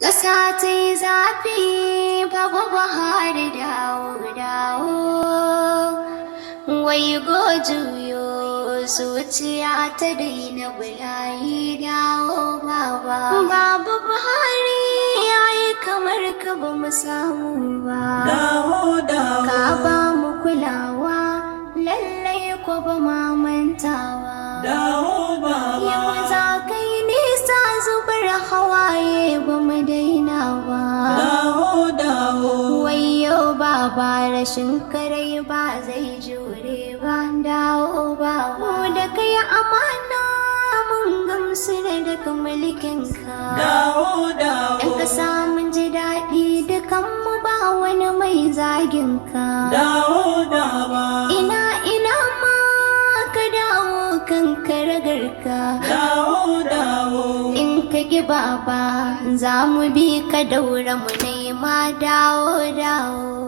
Ƙasa ta yi zafi, Baba Buhari dawo dawo. Wai go juyo, zuciya ta daina bulayi dawo baba. Baba Buhari ya yi kamar ka ba mu samu ba. Dawo dawo. Ka ba mu kulawa, lallai ko ba ma mantawa. Dawo baba. Yau za ka yi nisa zubar hawaye ba mu daina ba. Dawo dawo. Wayo baba rashin karai ba zai jure ba. Dawo baba. Mu da kai amana mun gamsu da daga mulkinka. Dawo dawo. Yan kasa mun ji daɗi dukanmu ba wani mai zaginka. Dawo dawo. Ina ma ka dawo kan karagarka. Dawo dawo. In ka ki baba za mu bi ka daura mu nema dawo dawo.